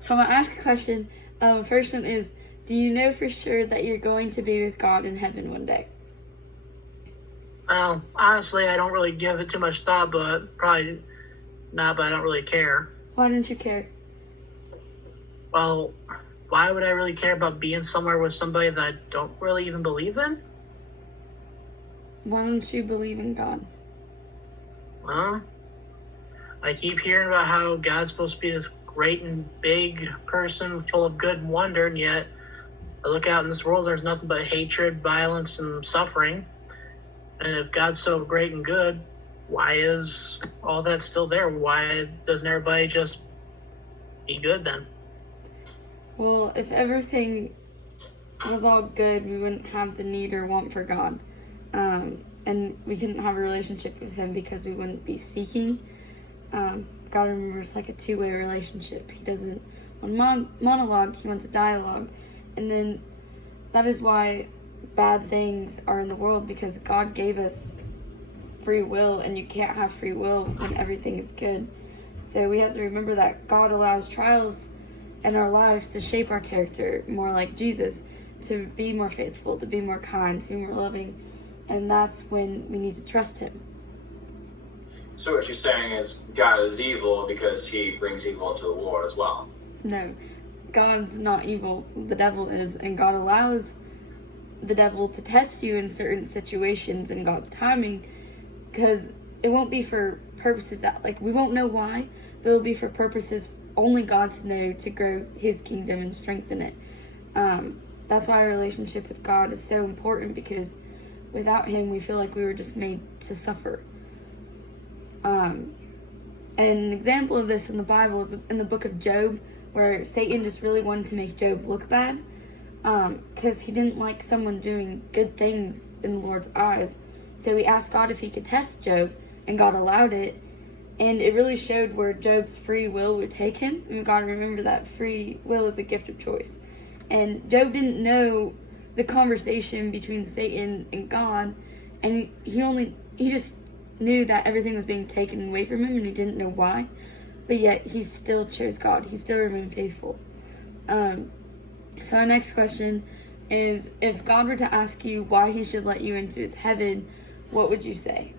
So I'm going to ask a question. First one is, do you know for sure that you're going to be with God in heaven one day? Well, honestly, I don't really give it too much thought, but probably not, but I don't really care. Why don't you care? Well, why would I really care about being somewhere with somebody that I don't really even believe in? Why don't you believe in God? Well, I keep hearing about how God's supposed to be this great and big person full of good and wonder, and yet I look out in this world, there's nothing but hatred, violence, and suffering. And if God's so great and good, why is all that still there? Why doesn't everybody just be good then? Well, if everything was all good, we wouldn't have the need or want for God. And we couldn't have a relationship with Him because we wouldn't be seeking. God, remember, it's like a two-way relationship. He doesn't want monologue, He wants a dialogue. And then that is why bad things are in the world, because God gave us free will, and you can't have free will when everything is good. So we have to remember that God allows trials in our lives to shape our character more like Jesus, to be more faithful, to be more kind, to be more loving, and that's when we need to trust Him. So what you're saying is God is evil because He brings evil into the world as well? No, God's not evil, the devil is, and God allows the devil to test you in certain situations in God's timing, because it won't be for purposes that, like, we won't know why, but it'll be for purposes only God to know, to grow His kingdom and strengthen it. That's why our relationship with God is so important, because without Him, we feel like we were just made to suffer. And an example of this in the Bible is in the book of Job, where Satan just really wanted to make Job look bad, because he didn't like someone doing good things in the Lord's eyes. So he asked God if He could test Job, and God allowed it. And it really showed where Job's free will would take him. And we gotta remember that free will is a gift of choice. And Job didn't know the conversation between Satan and God, and he just knew that everything was being taken away from him, and he didn't know why. But yet he still chose God. He still remained faithful. So our next question is, if God were to ask you why He should let you into His heaven, what would you say?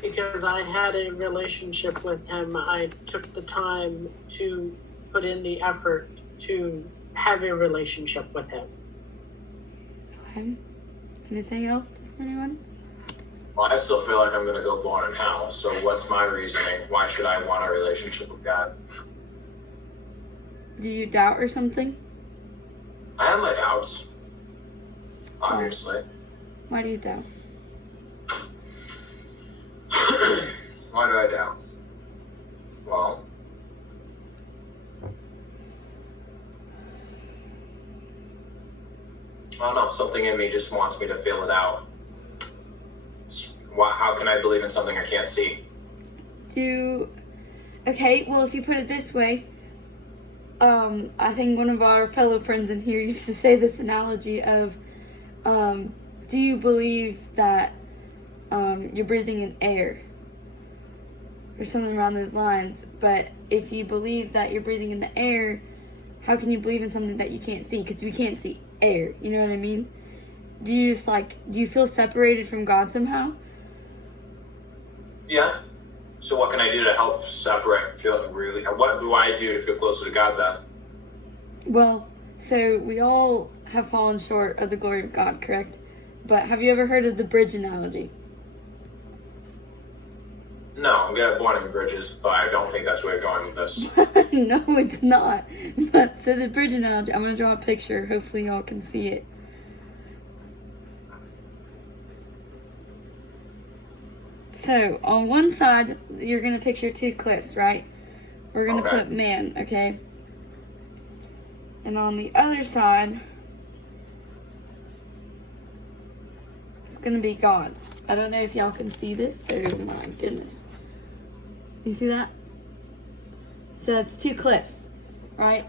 Because I had a relationship with Him. I took the time to put in the effort to have a relationship with Him. Okay. Anything else for anyone? Well, I still feel like I'm going to go born in hell, so what's my reasoning? Why should I want a relationship with God? Do you doubt or something? I have my doubts, obviously. Why do you doubt? Why do I doubt? Well, I don't know, something in me just wants me to feel it out. How can I believe in something I can't see? Okay, well, if you put it this way, I think one of our fellow friends in here used to say this analogy of, do you believe that you're breathing in air? Or something around those lines. But if you believe that you're breathing in the air, how can you believe in something that you can't see? Because we can't see air, you know what I mean? Do you feel separated from God somehow? Yeah. So what can I do to help what do I do to feel closer to God then? Well, so we all have fallen short of the glory of God, correct? But have you ever heard of the bridge analogy? No, I'm good at burning bridges, but I don't think that's where you're going with this. No, it's not. But so the bridge analogy, I'm going to draw a picture. Hopefully y'all can see it. So on one side, you're going to picture two cliffs, right? We're going to put man, okay? And on the other side, it's going to be God. I don't know if y'all can see this. Oh my goodness. You see that? So that's two cliffs, right?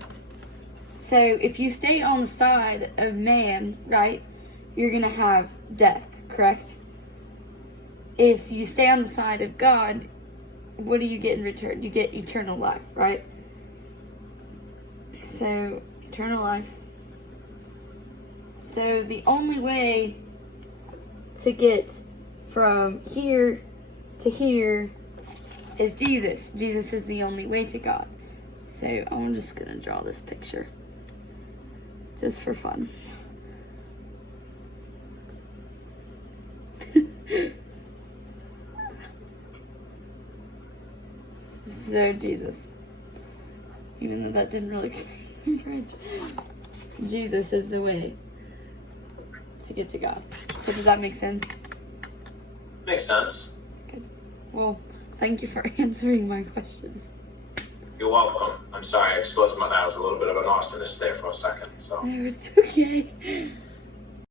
So if you stay on the side of man, right, you're going to have death, correct? If you stay on the side of God, what do you get in return? You get eternal life, right? So, eternal life. So, the only way to get from here to here is Jesus. Jesus is the only way to God. So, I'm just going to draw this picture. Just for fun. So, Jesus. Even though that didn't really explain French. Jesus is the way to get to God. So does that make sense? Makes sense. Good. Well, thank you for answering my questions. You're welcome. I'm sorry I exposed my. That was a little bit of an arsonist there for a second. So No, it's okay.